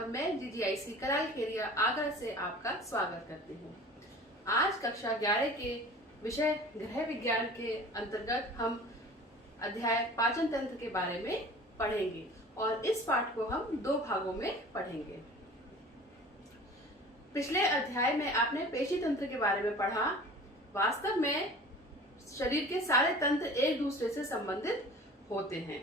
और मैं DGIC कराल खेरिया आगरा से आपका स्वागत करती हूँ। आज कक्षा 11 के विषय गृह विज्ञान के अंतर्गत हम अध्याय पाचन तंत्र के बारे में पढ़ेंगे और इस पाठ को हम 2 भागों में पढ़ेंगे। पिछले अध्याय में आपने पेशी तंत्र के बारे में पढ़ा। वास्तव में शरीर के सारे तंत्र एक दूसरे से संबंधित होते हैं।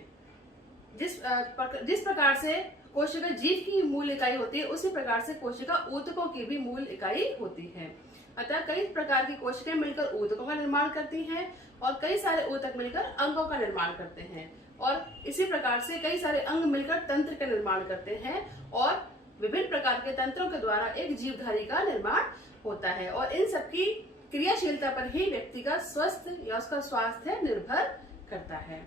जिस प्रकार से कोशिका जीव की मूल इकाई होती है, उसी प्रकार से कोशिका ऊतकों की भी मूल इकाई होती है। अतः कई प्रकार की कोशिकाएं मिलकर ऊतकों का निर्माण करती हैं और कई सारे ऊतक मिलकर अंगों का निर्माण करते हैं और इसी प्रकार से कई सारे अंग मिलकर तंत्र का निर्माण करते हैं और विभिन्न प्रकार के तंत्रों के द्वारा एक जीवधारी का निर्माण होता है और इन सबकी क्रियाशीलता पर ही व्यक्ति का स्वस्थ या उसका स्वास्थ्य निर्भर करता है।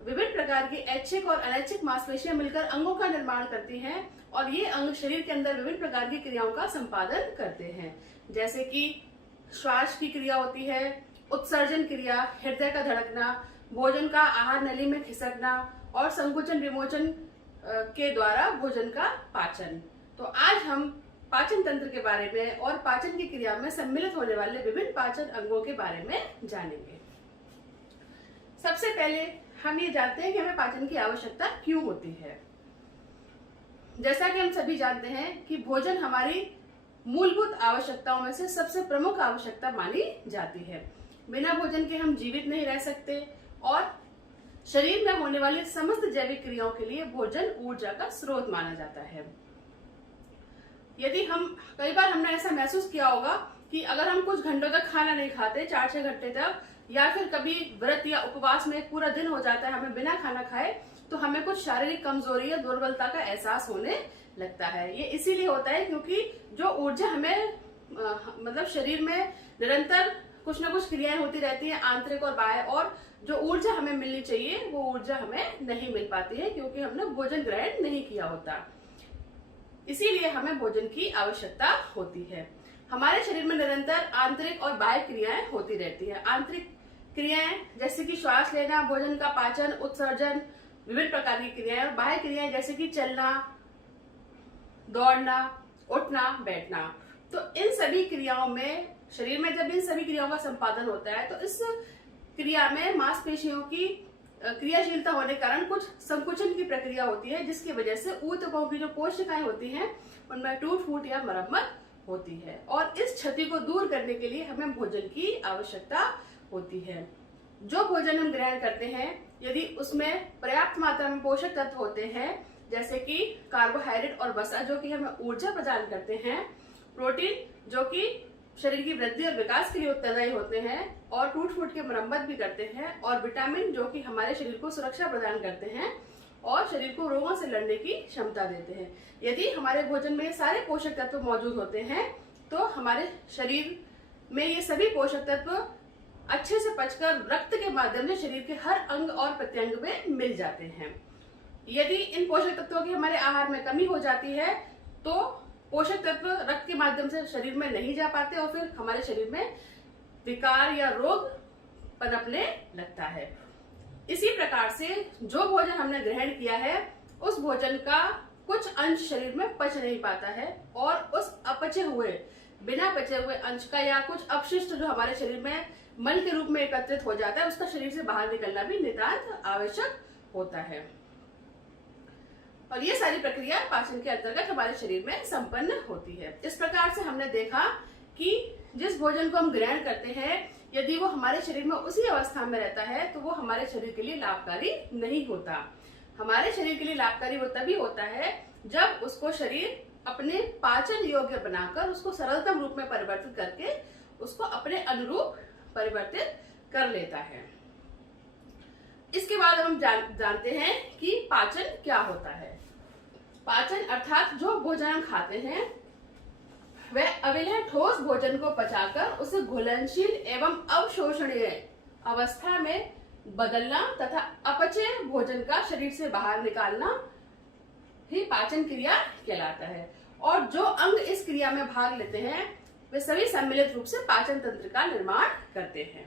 विभिन्न प्रकार की ऐच्छिक और अनैच्छिक मांसपेशियां मिलकर अंगों का निर्माण करती हैं और ये अंग शरीर के अंदर विभिन्न प्रकार की क्रियाओं का संपादन करते हैं, जैसे कि श्वास की क्रिया होती है, उत्सर्जन क्रिया, हृदय का धड़कना, भोजन का आहार नली में खिसकना और संकुचन विमोचन के द्वारा भोजन का पाचन। तो आज हम पाचन तंत्र के बारे में और पाचन की क्रिया में सम्मिलित होने वाले विभिन्न पाचन अंगों के बारे में जानेंगे। सबसे पहले हम ये जानते हैं कि हमें पाचन की आवश्यकता क्यों होती है। जैसा कि हम सभी जानते हैं कि भोजन हमारी मूलभूत आवश्यकताओं में से सबसे प्रमुख आवश्यकता मानी जाती है। बिना भोजन के हम जीवित नहीं रह सकते और शरीर में होने वाली समस्त जैविक क्रियाओं के लिए भोजन ऊर्जा का स्रोत माना जाता है। यदि कई बार हमने ऐसा महसूस किया होगा कि अगर हम कुछ घंटों तक खाना नहीं खाते, 4-6 घंटे तक, या फिर कभी व्रत या उपवास में पूरा दिन हो जाता है हमें बिना खाना खाए, तो हमें कुछ शारीरिक कमजोरी या दुर्बलता का एहसास होने लगता है। ये इसीलिए होता है क्योंकि जो ऊर्जा हमें मतलब शरीर में निरंतर कुछ न कुछ क्रियाएं होती रहती हैं, आंतरिक और बाह्य, और जो ऊर्जा हमें मिलनी चाहिए वो ऊर्जा हमें नहीं मिल पाती है क्योंकि हमने भोजन ग्रहण नहीं किया होता। इसीलिए हमें भोजन की आवश्यकता होती है। हमारे शरीर में निरंतर आंतरिक और बाह्य क्रियाएं होती रहती है। आंतरिक क्रियाएं जैसे कि श्वास लेना, भोजन का पाचन, उत्सर्जन, विभिन्न प्रकार की क्रियाएं, और बाह्य क्रियाएं जैसे कि चलना, दौड़ना, उठना, बैठना। तो इन सभी क्रियाओं में शरीर में जब इन सभी क्रियाओं का संपादन होता है तो इस क्रिया में मांसपेशियों की क्रियाशीलता होने के कारण कुछ संकुचन की प्रक्रिया होती है, जिसकी वजह से ऊतकों की जो कोशिकाएं होती हैं उनमें टूट फूट या मरम्मत होती है और इस क्षति को दूर करने के लिए हमें भोजन की आवश्यकता होती है। जो भोजन हम ग्रहण करते हैं यदि उसमें पर्याप्त मात्रा में पोषक तत्व होते हैं, जैसे कि कार्बोहाइड्रेट और वसा जो कि हमें ऊर्जा प्रदान करते हैं, प्रोटीन जो कि शरीर की वृद्धि और विकास के लिए उत्तरदायी होते हैं और टूट फूट की मरम्मत भी करते हैं, और विटामिन जो कि हमारे शरीर को सुरक्षा प्रदान करते हैं और शरीर को रोगों से लड़ने की क्षमता देते हैं। यदि हमारे भोजन में सारे पोषक तत्व मौजूद होते हैं तो हमारे शरीर में ये सभी पोषक तत्व अच्छे से पचकर रक्त के माध्यम से शरीर के हर अंग और प्रत्यंग में मिल जाते हैं। यदि इन पोषक तत्वों की हमारे आहार में कमी हो जाती है तो पोषक तत्व रक्त के माध्यम से शरीर में नहीं जा पाते और फिर हमारे शरीर में विकार या रोग पनपने लगता है। इसी प्रकार से जो भोजन हमने ग्रहण किया है उस भोजन का कुछ अंश शरीर में पच नहीं पाता है और उस बिना पचे हुए अंश का या कुछ अपशिष्ट जो हमारे शरीर में मल के रूप में एकत्रित हो जाता है उसका शरीर से बाहर निकलना भी नितांत आवश्यक होता है। और ये सारी प्रक्रिया पाचन के अंतर्गत हमारे शरीर में संपन्न होती है। इस प्रकार से हमने देखा कि जिस भोजन को हम ग्रहण करते हैं यदि वो हमारे शरीर में उसी अवस्था में रहता है तो वो हमारे शरीर के लिए लाभकारी नहीं होता। हमारे शरीर के लिए लाभकारी वो तभी होता है जब उसको शरीर अपने पाचन योग्य बनाकर उसको सरलतम रूप में परिवर्तित करके उसको अपने अनुरूप परिवर्तित कर लेता है। इसके बाद हम जानते हैं कि पाचन क्या होता है। पाचन अर्थात जो भोजन हम खाते हैं वह अविलय ठोस भोजन को पचाकर उसे घुलनशील एवं अवशोषणीय अवस्था में बदलना तथा अपचय भोजन का शरीर से बाहर निकालना ही पाचन क्रिया कहलाता है। और जो अंग इस क्रिया में भाग लेते हैं वे सभी सम्मिलित रूप से पाचन तंत्र का निर्माण करते हैं।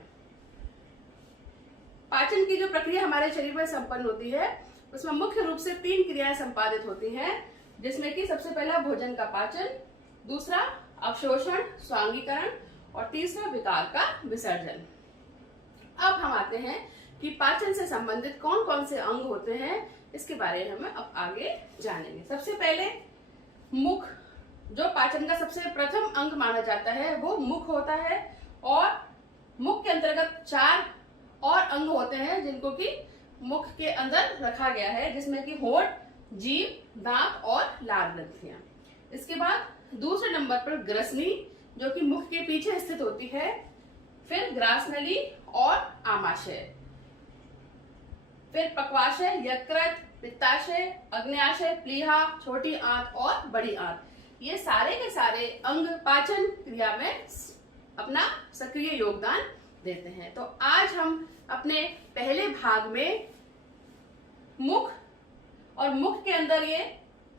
पाचन की जो प्रक्रिया हमारे शरीर में संपन्न होती है उसमें मुख्य रूप से 3 क्रियाएं संपादित होती हैं। जिसमें कि सबसे पहला भोजन का पाचन, दूसरा अवशोषण स्वांगीकरण और तीसरा विकार का विसर्जन। अब हम आते हैं कि पाचन से संबंधित कौन कौन से अंग होते हैं, इसके बारे में हम अब आगे जानेंगे। सबसे पहले मुख, जो पाचन का सबसे प्रथम अंग माना जाता है वो मुख होता है, और मुख के अंतर्गत 4 और अंग होते हैं जिनको कि मुख के अंदर रखा गया है, जिसमें कि होंठ, जीभ, दांत और लार ग्रंथियां। इसके बाद दूसरे नंबर पर ग्रसनी, जो कि मुख के पीछे स्थित होती है, फिर ग्रासनली और आमाशय, फिर पक्वाशय, यकृत, पित्ताशय, अग्न्याशय, प्लीहा, छोटी आंत और बड़ी आंत। ये सारे के सारे अंग पाचन क्रिया में अपना सक्रिय योगदान देते हैं। तो आज हम अपने पहले भाग में मुख, और मुख के अंदर ये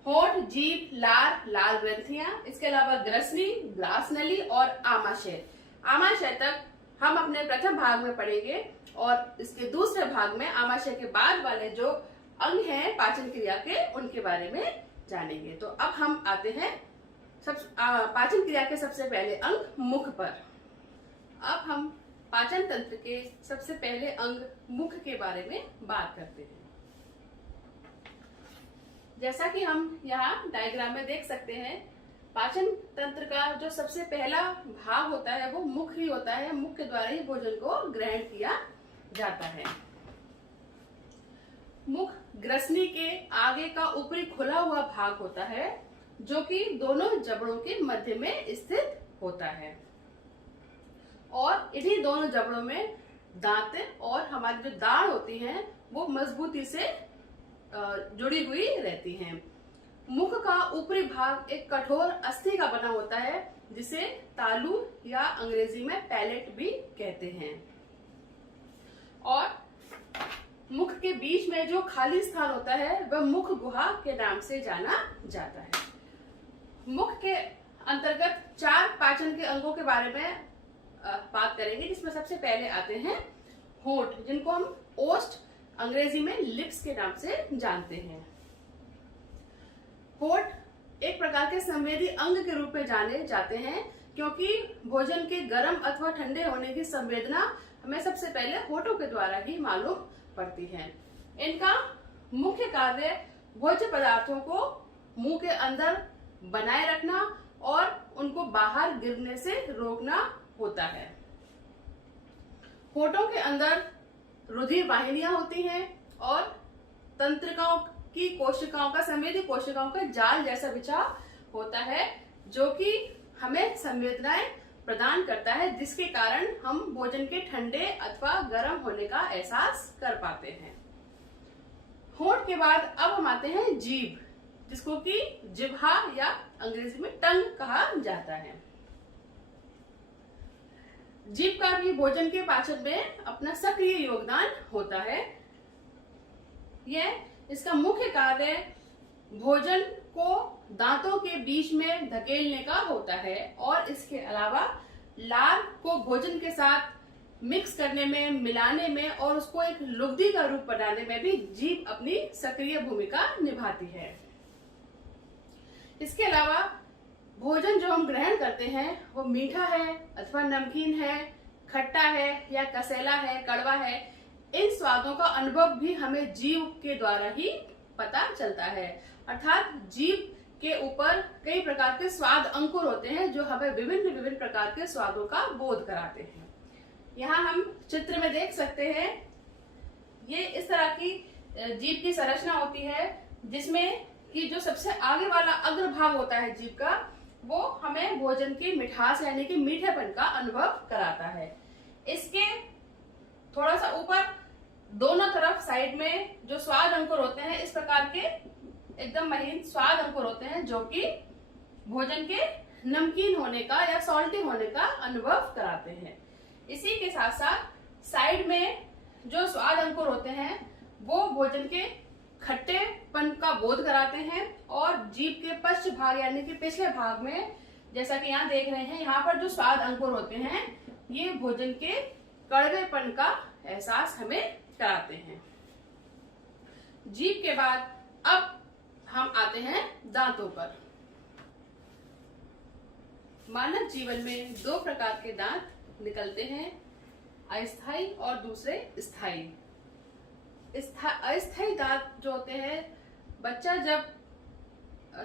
होंठ, जीभ, लार, लाल ग्रंथियां, इसके अलावा ग्रसनी, ग्रासनली और आमाशय। आमाशय तक हम अपने प्रथम भाग में पढ़ेंगे, और इसके दूसरे भाग में आमाशय के बाद वाले जो अंग हैं पाचन क्रिया के, उनके बारे में जानेंगे। तो अब हम आते हैं पाचन क्रिया के सबसे पहले अंग मुख पर। अब हम पाचन तंत्र के सबसे पहले अंग मुख के बारे में बात करते हैं। जैसा कि हम यहाँ डायग्राम में देख सकते हैं, पाचन तंत्र का जो सबसे पहला भाग होता है वो मुख ही होता है। मुख के द्वारा ही भोजन को ग्रहण किया जाता है। मुख ग्रसनी के आगे का ऊपरी खुला हुआ भाग होता है, जो कि दोनों जबड़ों के मध्य में स्थित होता है, और इन्हीं दोनों जबड़ों में दांत और हमारी जो दाढ़ होती हैं वो मजबूती से जुड़ी हुई रहती हैं। मुख का ऊपरी भाग एक कठोर अस्थि का बना होता है, जिसे तालू या अंग्रेजी में पैलेट भी कहते हैं, और मुख के बीच में जो खाली स्थान होता है वह मुख गुहा के नाम से जाना जाता है। मुख के अंतर्गत 4 पाचन के अंगों के बारे में बात करेंगे, जिसमें सबसे पहले आते हैं होंठ, जिनको हम ओष्ठ अंग्रेजी में लिप्स के नाम से जानते हैं। होंठ एक प्रकार के संवेदी अंग के रूप में जाने जाते हैं, क्योंकि भोजन के गर्म अथवा ठंडे होने की संवेदना हमें सबसे पहले होठों के द्वारा ही मालूम पड़ती है। इनका मुख्य कार्य भोज्य पदार्थों को मुंह के अंदर बनाए रखना और उनको बाहर गिरने से रोकना होता है। होठों के अंदर रुधिर वाहिनियां होती हैं, और तंत्रिकाओं की कोशिकाओं का, संवेदी कोशिकाओं का जाल जैसा बिछा होता है, जो कि हमें संवेदनाएं प्रदान करता है, जिसके कारण हम भोजन के ठंडे अथवा गर्म होने का एहसास कर पाते हैं। होंठ के बाद अब हम आते हैं जीभ, जिसको कि जिह्वा या अंग्रेजी में टंग कहा जाता है। जीभ का भी भोजन के पाचन में अपना सक्रिय योगदान होता है। इसका मुख्य कार्य भोजन को दांतों के बीच में धकेलने का होता है, और इसके अलावा लार को भोजन के साथ मिक्स करने में, मिलाने में और उसको एक लुगदी का रूप बनाने में भी जीभ अपनी सक्रिय भूमिका निभाती है। इसके अलावा भोजन जो हम ग्रहण करते हैं वो मीठा है अथवा नमकीन है, खट्टा है या कसेला है, कड़वा है, इन स्वादों का अनुभव भी हमें जीभ के द्वारा ही पता चलता है। अर्थात जीभ के ऊपर कई प्रकार के स्वाद अंकुर होते हैं, जो हमें विभिन्न विभिन्न प्रकार के स्वादों का बोध कराते हैं। यहाँ हम चित्र में देख सकते हैं, ये इस तरह की जीभ की संरचना होती है, जिसमें कि जो सबसे आगे वाला अग्रभाग होता है जीभ का, वो हमें भोजन की मिठास यानी कि मीठेपन का अनुभव कराता है। इसके थोड़ा सा ऊपर दोनों तरफ साइड में जो स्वाद अंकुर होते हैं, इस प्रकार के एकदम महीन स्वाद अंकुर होते हैं, जो कि भोजन के नमकीन होने का या सॉल्टी होने का अनुभव कराते हैं। इसी के साथ साथ साइड में जो स्वाद अंकुर होते हैं वो भोजन के खट्टेपन का बोध कराते हैं, और जीभ के पश्च भाग यानी कि पिछले भाग में, जैसा कि यहाँ देख रहे हैं, यहाँ पर जो स्वाद अंकुर होते हैं ये भोजन के कड़वेपन का एहसास हमें कराते हैं। जीभ के बाद अब हम आते हैं दांतों पर। मानव जीवन में दो प्रकार के दांत निकलते हैं, अस्थायी और दूसरे स्थायी। अस्थायी दांत जो होते हैं, बच्चा जब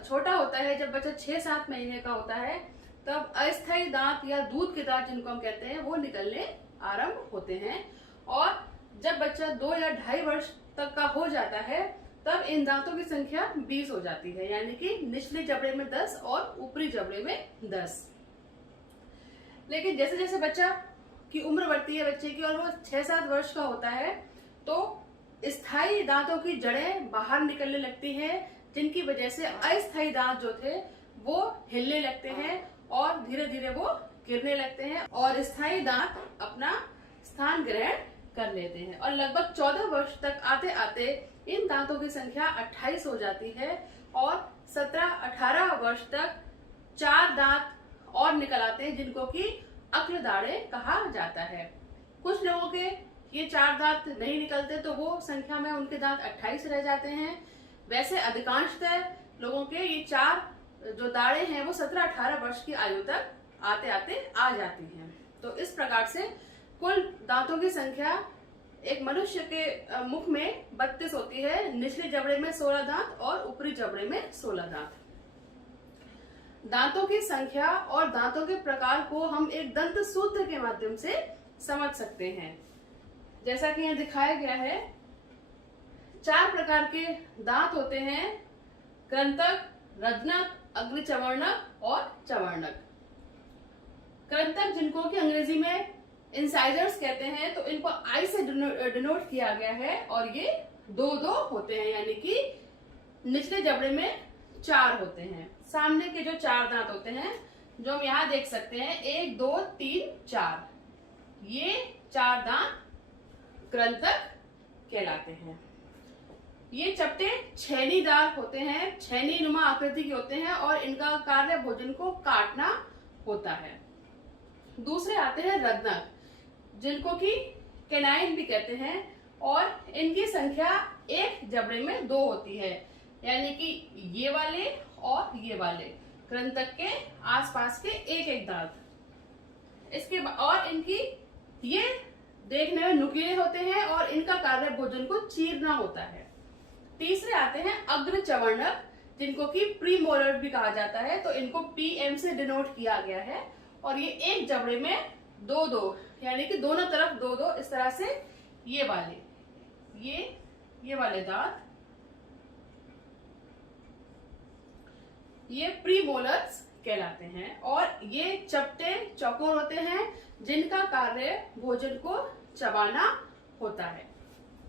छोटा होता है, जब बच्चा 6-7 महीने का होता है, तब अस्थायी दांत या दूध के दांत जिनको हम कहते हैं वो निकलने आरंभ होते हैं। और जब बच्चा 2 या 2.5 वर्ष तक का हो जाता है, तब इन दांतों की संख्या 20 हो जाती है, यानी कि निचले जबड़े में 10 और ऊपरी जबड़े में 10। लेकिन जैसे जैसे बच्चा की उम्र बढ़ती है बच्चे की और वो 6-7 वर्ष का होता है, तो स्थायी दांतों की जड़ें बाहर निकलने लगती हैं, जिनकी वजह से अस्थायी दांत जो थे वो हिलने लगते हैं और धीरे धीरे वो गिरने लगते हैं और स्थायी दांत अपना स्थान ग्रहण कर लेते हैं। और लगभग 14 वर्ष तक आते आते इन दांतों की संख्या 28 हो जाती है और 17-18 वर्ष तक 4 दांत और निकल आते हैं, जिनको कि अक्ल दाढ़े कहा जाता है। कुछ लोगों के ये 4 दांत नहीं निकलते, तो वो संख्या में उनके दांत 28 रह जाते हैं। वैसे अधिकांशतः लोगों के ये 4 जो दाढ़े हैं वो 17-18 वर्ष की आयु तक आते आते आ जाती हैं। तो इस प्रकार से कुल दांतों की संख्या एक मनुष्य के मुख में 32 होती है, निचले जबड़े में 16 दांत और ऊपरी जबड़े में 16 दांत। दांतों की संख्या और दांतों के प्रकार को हम एक दंत सूत्र के माध्यम से समझ सकते हैं। जैसा कि यहाँ दिखाया गया है, 4 प्रकार के दांत होते हैं, कृंतक, रजनक, अग्रचवर्णक और चवर्णक। कृंतक जिनको कि अंग्रेजी में इंसाइजर्स कहते हैं, तो इनको आई से डिनोट किया गया है और ये 2-2 होते हैं, यानी कि निचले जबड़े में 4 होते हैं। सामने के जो 4 दांत होते हैं, जो हम यहाँ देख सकते हैं, 1, 2, 3, 4, ये 4 दांत कृंतक कहलाते हैं। ये चपटे छेनीदार होते हैं, छेनी नुमा आकृति के होते हैं और इनका कार्य भोजन को काटना होता है। दूसरे आते हैं रत्नक, जिनको कि कैनाइन भी कहते हैं और इनकी संख्या एक जबड़े में 2 होती है, यानी कि ये वाले और ये वाले कृंतक के आसपास के एक दांत। इसके और इनकी ये देखने में नुकीले होते हैं और इनका कार्य भोजन को चीरना होता है। तीसरे आते हैं अग्रचवर्णक, जिनको कि प्रीमोलर भी कहा जाता है, तो इनको PM से डिनोट किया गया है और ये एक जबड़े में 2-2, यानी कि दोनों तरफ 2-2 इस तरह से ये वाले दांत, ये प्रीमोलर्स कहलाते हैं और ये चपटे चौकोर होते हैं, जिनका कार्य भोजन को चबाना होता है।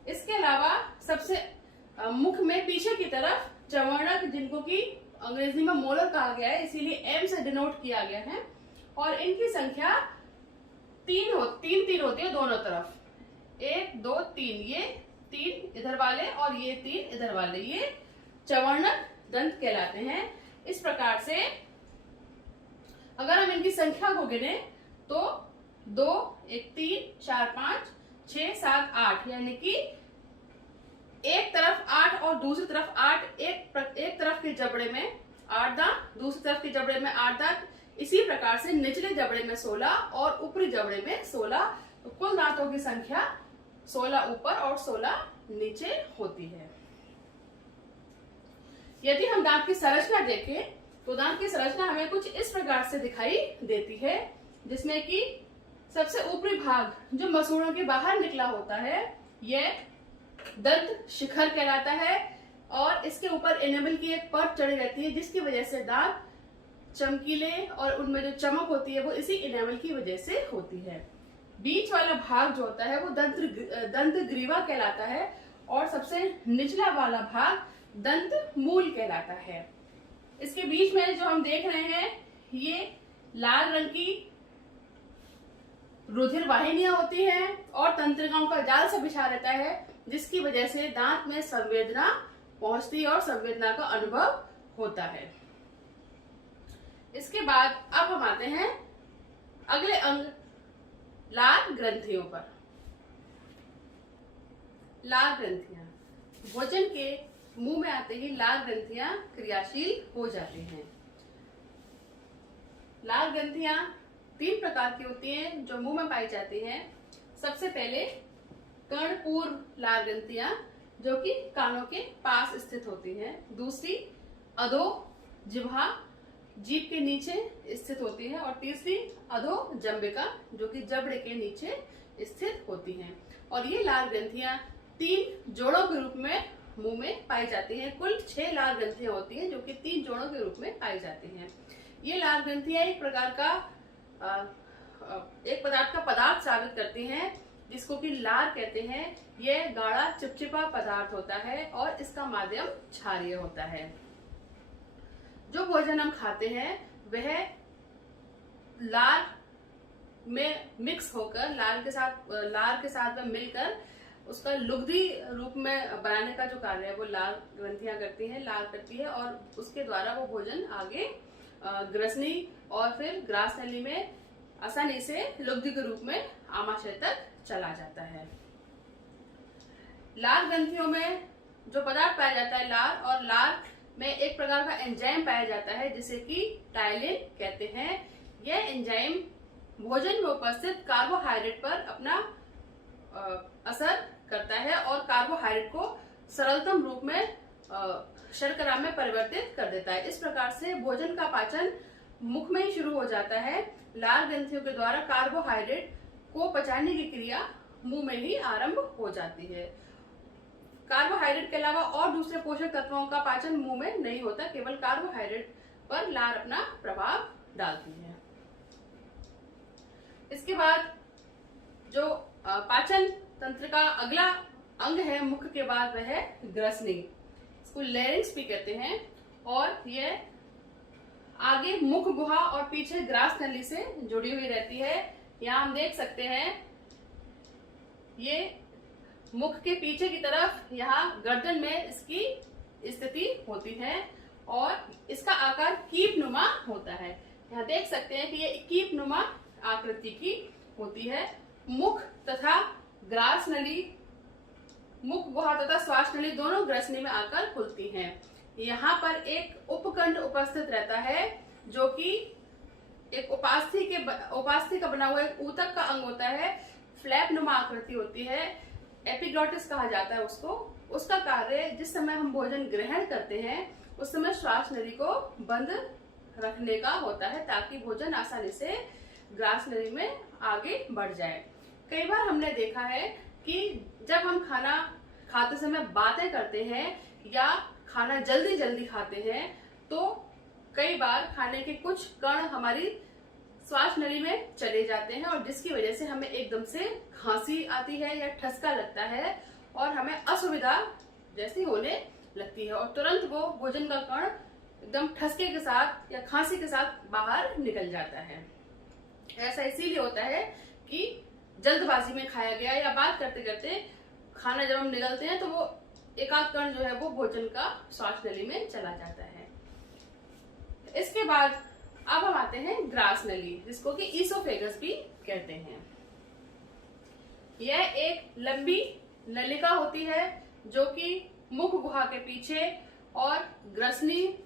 इसके अलावा सबसे मुख में पीछे की तरफ चवर्णक, जिनको कि अंग्रेजी में मोलर कहा गया है, इसीलिए M से डिनोट किया गया है और इनकी संख्या 3 होती है दोनों तरफ, 1, 2, 3, ये 3 इधर वाले और ये 3 इधर वाले, ये चवर्णक दंत कहलाते हैं। इस प्रकार से अगर हम इनकी संख्या को गिने तो 2, 1, 3, 4, 5, 6, 7, 8, यानी कि एक तरफ 8 और दूसरी तरफ 8, एक तरफ के जबड़े में 8 दांत, दूसरी तरफ के जबड़े में 8 दांत। इसी प्रकार से निचले जबड़े में 16 और ऊपरी जबड़े में 16, तो कुल दांतों की संख्या 16 ऊपर और 16 नीचे होती है। यदि हम दांत की संरचना देखें तो दांत की संरचना हमें कुछ इस प्रकार से दिखाई देती है, जिसमें कि सबसे ऊपरी भाग जो मसूड़ों के बाहर निकला होता है, यह दंत शिखर कहलाता है और इसके ऊपर एनेमल की एक परत चढ़ी रहती है, जिसकी वजह से दांत चमकीले और उनमें जो चमक होती है वो इसी एनेमल की वजह से होती है। बीच वाला भाग जो होता है वो दंत ग्रीवा कहलाता है और सबसे निचला वाला भाग दंत मूल कहलाता है। इसके बीच में जो हम देख रहे हैं, ये लाल रंग की रुधिर वाहिनियां होती हैं और तंत्रिकाओं का जाल सा बिछा रहता है, जिसकी वजह से दांत में संवेदना पहुंचती है और संवेदना का अनुभव होता है। इसके बाद अब हम आते हैं अगले अंग लाल ग्रंथियों पर। लाल ग्रंथियां भोजन के मुंह में आते ही लाल ग्रंथियां क्रियाशील हो जाती हैं। लाल ग्रंथियां 3 प्रकार की होती हैं जो मुंह में पाई जाती हैं। सबसे पहले कर्णपूर्व लाल ग्रंथियां जो कि कानों के पास स्थित होती हैं। दूसरी अधो जिह्वा जीभ के नीचे स्थित होती है। और तीसरी अधो जंबिका जो कि जबड़े के नीचे स्थित होती हैं। और ये लाल ग्रंथियां 3 जोड़ों के रूप में मुंह में पाई जाती हैं। कुल 6 लाल ग्रंथियां होती हैं जो कि 3 जोड़ों के रूप में पाई जाती हैं। ये लाल ग्रंथियां एक पदार्थ का पदार्थ साबित करती हैं जिसको कि लार कहते हैं। यह गाढ़ा चिपचिपा पदार्थ होता है और इसका माध्यम क्षारीय होता है। जो भोजन हम खाते हैं वह लार में मिक्स होकर लार के साथ में मिलकर उसका लुगदी रूप में बनाने का जो कार्य है वो लाल ग्रंथियां करती हैं, लाल करती है। और उसके द्वारा वो भोजन आगे ग्रसनी और फिर ग्रास नली में आसानी से लुगदी के रूप में आमाशय तक चला जाता है। लाल ग्रंथियों में जो पदार्थ पाया जाता है लार, और लार में एक प्रकार का एंजाइम पाया जाता है जिसे कि टाइलिन कहते हैं। यह एंजाइम भोजन में उपस्थित कार्बोहाइड्रेट पर अपना असर करता है और कार्बोहाइड्रेट को सरलतम रूप में शर्करा में परिवर्तित कर देता है। इस प्रकार से भोजन का पाचन मुख में ही शुरू हो जाता है। लाल ग्रंथियों के द्वारा कार्बोहाइड्रेट को पचाने की क्रिया मुंह में ही आरंभ हो जाती है। कार्बोहाइड्रेट के अलावा और दूसरे पोषक तत्वों का पाचन मुंह में नहीं होता, केवल कार्बोहाइड्रेट पर लार अपना प्रभाव डालती है। इसके बाद जो पाचन तंत्र का अगला अंग है मुख के बाद वह है ग्रसनी, इसको लैरिंक्स भी कहते हैं। और यह आगे मुख गुहा और पीछे ग्रास नली से जुड़ी हुई रहती है। यहाँ हम देख सकते हैं ये मुख के पीछे की तरफ यहाँ गर्दन में इसकी स्थिति होती है और इसका आकार कीप नुमा होता है। यहाँ देख सकते हैं कि ये कीप नुमा आकृति की होती है। मुख तथा ग्रास नली, मुख गुहा तथा श्वास नली दोनों ग्रसनी में आकर खुलती हैं। यहाँ पर एक उपकंड उपस्थित रहता है जो कि एक उपास्थि का बना हुआ एक ऊतक का अंग होता है। फ्लैप नुमा आकृति होती है, एपिग्लॉटिस कहा जाता है उसको। उसका कार्य जिस समय हम भोजन ग्रहण करते हैं उस समय श्वास नली को बंद रखने का होता है ताकि भोजन आसानी से ग्रास नली में आगे बढ़ जाए। कई बार हमने देखा है कि जब हम खाना खाते समय बातें करते हैं या खाना जल्दी जल्दी खाते हैं तो कई बार खाने के कुछ कण हमारी श्वास नली में चले जाते हैं और जिसकी वजह से हमें एकदम से खांसी आती है या ठसका लगता है और हमें असुविधा जैसी होने लगती है और तुरंत वो भोजन का कण एकदम ठसके के साथ या खांसी के साथ बाहर निकल जाता है। ऐसा इसीलिए होता है कि जल्दबाजी में खाया गया या बात करते करते खाना जब हम निगलते हैं तो वो एकाध कण जो है वो भोजन का श्वास नली में चला जाता है। इसके बाद अब हम आते हैं ग्रास नली, जिसको कि ईसोफेगस भी कहते हैं। यह एक लंबी नलिका होती है जो कि मुख गुहा के पीछे और ग्रसनी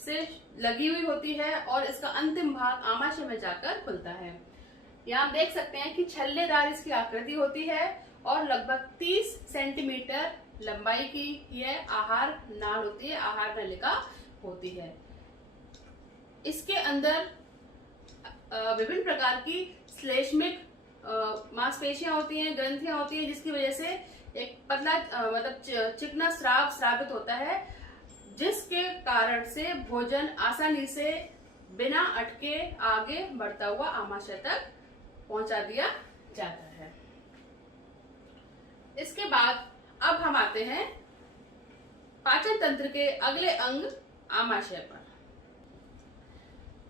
से लगी हुई होती है और इसका अंतिम भाग आमाशय में जाकर खुलता है। यहाँ आप देख सकते हैं कि छल्लेदार इसकी आकृति होती है और लगभग 30 सेंटीमीटर लंबाई की यह आहार नाल होती है, आहार नलिका होती है। इसके अंदर विभिन्न प्रकार की श्लेष्मिक मांसपेशियां होती हैं, ग्रंथियां होती हैं, जिसकी वजह से एक पतला मतलब चिकना स्राव स्रावित होता है, जिसके कारण से भोजन आसानी से बिना अटके आगे बढ़ता हुआ आमाशय तक पहुंचा दिया जाता है। इसके बाद अब हम आते हैं पाचन तंत्र के अगले अंग आमाशय पर।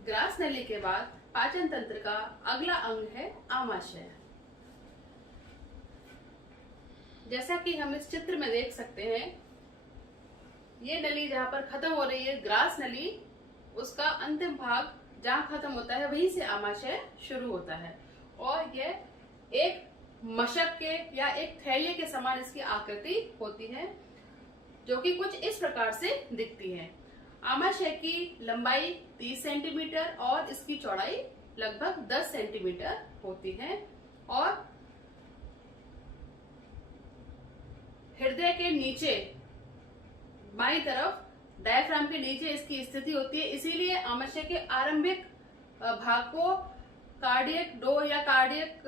ग्रास नली के बाद पाचन तंत्र का अगला अंग है आमाशय। जैसा कि हम इस चित्र में देख सकते हैं, ये नली जहां पर खत्म हो रही है ग्रास नली, उसका अंतिम भाग जहां खत्म होता है वहीं से आमाशय शुरू होता है और यह एक मशक के या एक थैले के समान इसकी आकृति होती है, जो कि कुछ इस प्रकार से दिखती है। आमाशय की लंबाई 30 सेंटीमीटर और इसकी चौड़ाई लगभग 10 सेंटीमीटर होती है और हृदय के नीचे बाईं तरफ डायफ्राम के नीचे इसकी स्थिति होती है। इसीलिए आमाशय के आरंभिक भाग को कार्डियक डोर या कार्डियक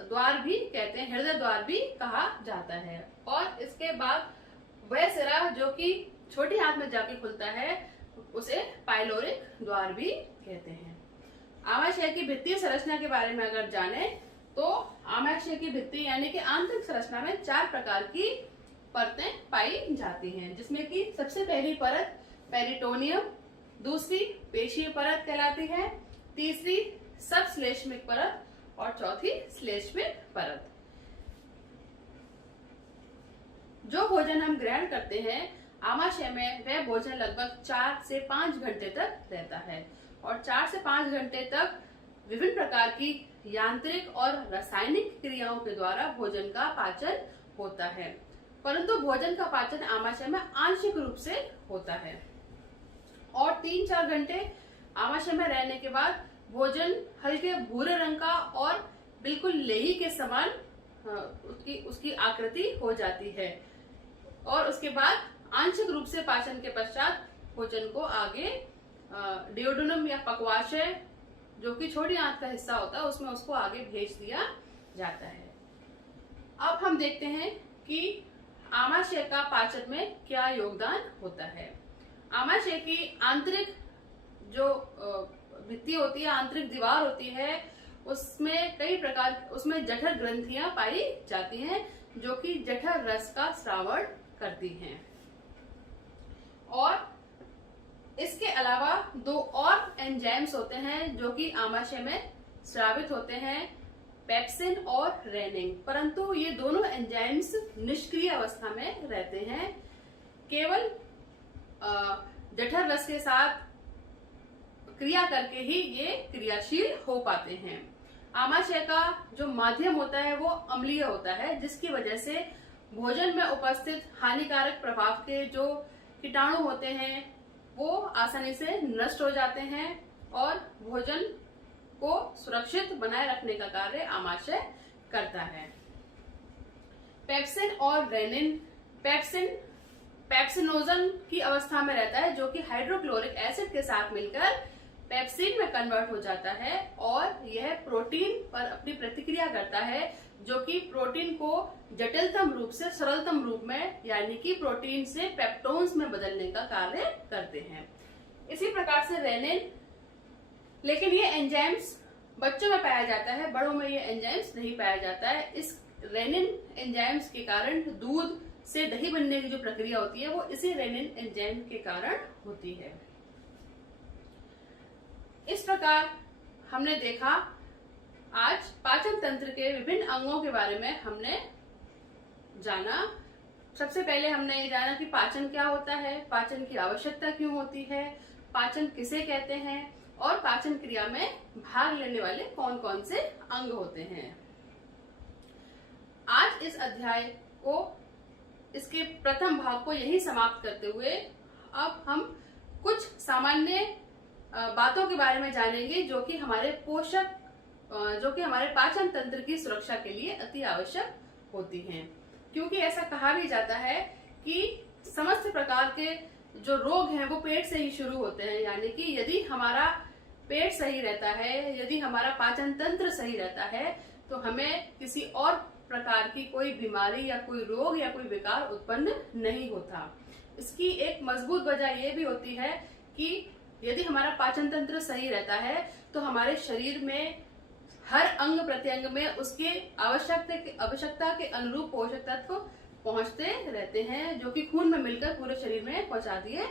द्वार भी कहते हैं, हृदय द्वार भी कहा जाता है। और इसके बाद वह सिरा जो कि छोटी आंत में जाके खुलता है उसे पाइलोरिक द्वार भी कहते हैं। आमाशय की भित्तीय संरचना के बारे में अगर जाने तो आमाशय की भित्ति यानी कि आंतरिक संरचना में 4 प्रकार की परतें पाई जाती हैं, जिसमें कि सबसे पहली परत पेरिटोनियम, दूसरी पेशीय परत कहलाती है, तीसरी सबश्लेष्मिक परत और चौथी श्लेष्मिक परत। जो भोजन हम ग्रहण करते हैं आमाशय में, वह भोजन लगभग 4 से 5 घंटे तक रहता है और 4 से 5 घंटे तक विभिन्न प्रकार की यांत्रिक और रासायनिक क्रियाओं के द्वारा भोजन का पाचन होता है, परंतु भोजन का पाचन आमाशय में आंशिक रूप से होता है। और 3-4 घंटे आमाशय में रहने के बाद भोजन हल्के भूरे रंग का और बिल्कुल लेही के समान उसकी आकृति हो जाती है और उसके बाद आंशिक रूप से पाचन के पश्चात भोजन को आगे डियोडोनम या पक्वाशय जो कि छोटी आंत का हिस्सा होता है उसमें उसको आगे भेज दिया जाता है। अब हम देखते हैं कि आमाशय का पाचन में क्या योगदान होता है। आमाशय की आंतरिक जो भित्ति होती है, आंतरिक दीवार होती है, उसमें कई प्रकार उसमें जठर ग्रंथियां पाई जाती हैं जो कि जठर रस का स्रावण करती हैं। और इसके अलावा 2 और एंजाइम्स होते हैं जो कि आमाशय में स्रावित होते हैं, पेप्सिन और रेनिन, परंतु ये दोनों एंजाइम्स निष्क्रिय अवस्था में रहते हैं, केवल जठर रस के साथ क्रिया करके ही ये क्रियाशील हो पाते हैं। आमाशय का जो माध्यम होता है वो अम्लीय होता है, जिसकी वजह से भोजन में उपस्थित हानिकारक प्रभाव के जो कीटाणु होते हैं वो आसानी से नष्ट हो जाते हैं और भोजन को सुरक्षित बनाए रखने का कार्य आमाशय करता है। पेप्सिन और रेनिन, पेप्सिनोजन की अवस्था में रहता है जो कि हाइड्रोक्लोरिक एसिड के साथ मिलकर पेप्सिन में कन्वर्ट हो जाता है और यह प्रोटीन पर अपनी प्रतिक्रिया करता है जो कि प्रोटीन को जटिलतम रूप से सरलतम रूप में यानी कि प्रोटीन से पेप्टोन्स में बदलने का कार्य करते हैं। इसी प्रकार से रेनिन, लेकिन ये एंजाइम्स बच्चों में पाया जाता है, बड़ों में ये एंजाइम्स नहीं पाया जाता है। इस रेनिन एंजाइम्स के कारण दूध से दही बनने की जो प्रक्रिया होती है वो इसी रेनिन एंजाइम के कारण होती है। इस प्रकार हमने देखा आज पाचन तंत्र के विभिन्न अंगों के बारे में हमने जाना। सबसे पहले हमने ये जाना कि पाचन क्या होता है, पाचन की आवश्यकता क्यों होती है, पाचन किसे कहते हैं और पाचन क्रिया में भाग लेने वाले कौन कौन से अंग होते हैं। आज इस अध्याय को, इसके प्रथम भाग को यही समाप्त करते हुए अब हम कुछ सामान्य बातों के बारे में जानेंगे जो कि हमारे पाचन तंत्र की सुरक्षा के लिए अति आवश्यक होती हैं। क्योंकि ऐसा कहा भी जाता है कि समस्त प्रकार के जो रोग हैं वो पेट से ही शुरू होते हैं, यानी कि यदि हमारा पेट सही रहता है, यदि हमारा पाचन तंत्र सही रहता है तो हमें किसी और प्रकार की कोई बीमारी या कोई रोग या कोई विकार उत्पन्न नहीं होता। इसकी एक मजबूत वजह यह भी होती है कि यदि हमारा पाचन तंत्र सही रहता है तो हमारे शरीर में हर अंग प्रत्यंग में उसके आवश्यकता के अनुरूप पोषक तत्व पहुंचते रहते हैं जो कि खून में मिलकर पूरे शरीर में पहुंचा दिए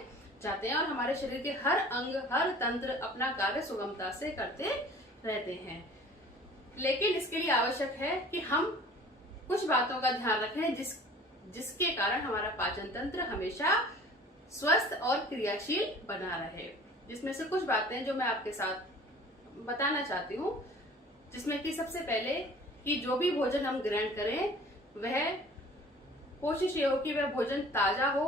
जाते हैं और हमारे शरीर के हर अंग, हर तंत्र अपना कार्य सुगमता से करते रहते हैं। लेकिन इसके लिए आवश्यक है कि हम कुछ बातों का ध्यान रखें जिसके कारण हमारा पाचन तंत्र हमेशा स्वस्थ और क्रियाशील बना रहे। जिसमें से कुछ बातें जो मैं आपके साथ बताना चाहती हूँ, जिसमें कि सबसे पहले कि जो भी भोजन हम ग्रहण करें वह कोशिश ये हो कि वह भोजन ताजा हो,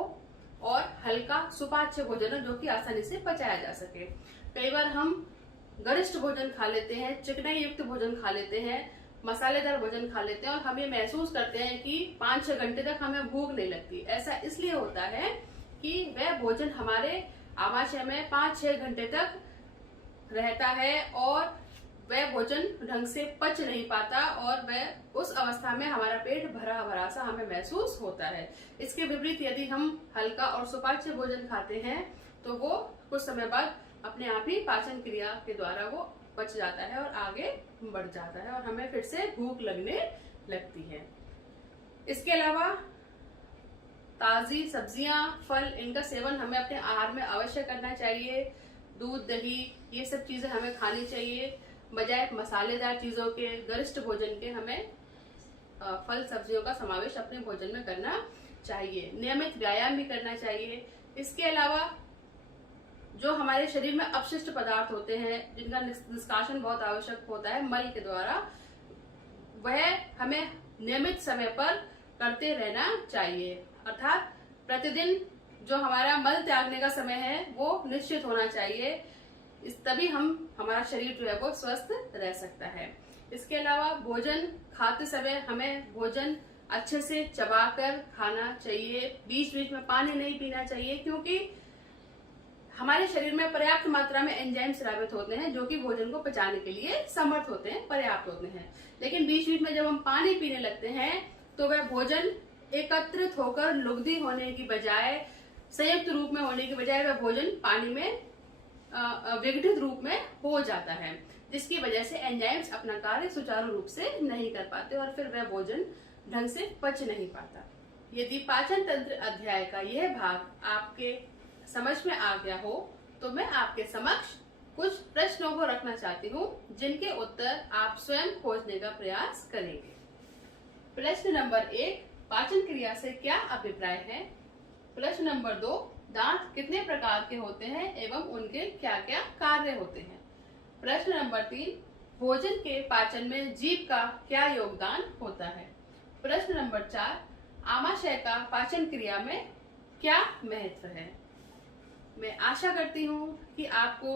और हल्का सुपाच्य भोजन हो जो कि आसानी से पचाया जा सके। कई बार हम गरिष्ठ भोजन खा लेते हैं, चिकनाई युक्त भोजन खा लेते हैं, मसालेदार भोजन खा लेते हैं और हम ये महसूस करते हैं कि 5-6 घंटे तक हमें भूख नहीं लगती। ऐसा इसलिए होता है कि वह भोजन हमारे आमाशय में 5-6 घंटे तक रहता है और वह भोजन ढंग से पच नहीं पाता और वह उस अवस्था में हमारा पेट भरा भरा सा हमें महसूस होता है। इसके विपरीत यदि हम हल्का और सुपाच्य भोजन खाते हैं तो वो कुछ समय बाद अपने आप ही पाचन क्रिया के द्वारा वो पच जाता है और आगे बढ़ जाता है और हमें फिर से भूख लगने लगती है। इसके अलावा ताजी सब्जियां, फल, इनका सेवन हमें अपने आहार में अवश्य करना चाहिए। दूध, दही, ये सब चीजें हमें खानी चाहिए। बजाय मसालेदार चीजों के, गरिष्ठ भोजन के हमें फल सब्जियों का समावेश अपने भोजन में करना चाहिए। नियमित व्यायाम भी करना चाहिए। इसके अलावा जो हमारे शरीर में अपशिष्ट पदार्थ होते हैं जिनका निष्कासन बहुत आवश्यक होता है मल के द्वारा, वह हमें नियमित समय पर करते रहना चाहिए। अर्थात प्रतिदिन जो हमारा मल त्यागने का समय है वो निश्चित होना चाहिए। तभी हमारा शरीर जो है वो स्वस्थ रह सकता है। इसके अलावा भोजन खाते समय हमें भोजन अच्छे से चबाकर खाना चाहिए। बीच बीच में पानी नहीं पीना चाहिए क्योंकि हमारे शरीर में पर्याप्त मात्रा में एंजाइम स्रावित होते हैं जो कि भोजन को पचाने के लिए समर्थ होते हैं, पर्याप्त होते हैं। लेकिन बीच बीच में जब हम पानी पीने लगते हैं तो वह भोजन एकत्रित होकर लुगदी होने की बजाय, संयुक्त रूप में होने की बजाय वह भोजन पानी में विघटित रूप में हो जाता है, जिसकी वजह से एंजाइम्स अपना कार्य सुचारू रूप से नहीं कर पाते और फिर वह भोजन ढंग से पच नहीं पाता। यदि पाचन तंत्र अध्याय का यह भाग आपके समझ में आ गया हो तो मैं आपके समक्ष कुछ प्रश्नों को रखना चाहती हूँ जिनके उत्तर आप स्वयं खोजने का प्रयास करेंगे। प्रश्न नंबर 1, पाचन क्रिया से क्या अभिप्राय है? प्रश्न नंबर 2, दांत कितने प्रकार के होते हैं एवं उनके क्या क्या कार्य होते हैं? प्रश्न नंबर 3, भोजन के पाचन में जीभ का क्या योगदान होता है? प्रश्न नंबर 4, आमाशय का पाचन क्रिया में क्या महत्व है? मैं आशा करती हूँ कि आपको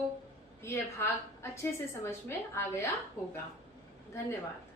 यह भाग अच्छे से समझ में आ गया होगा। धन्यवाद।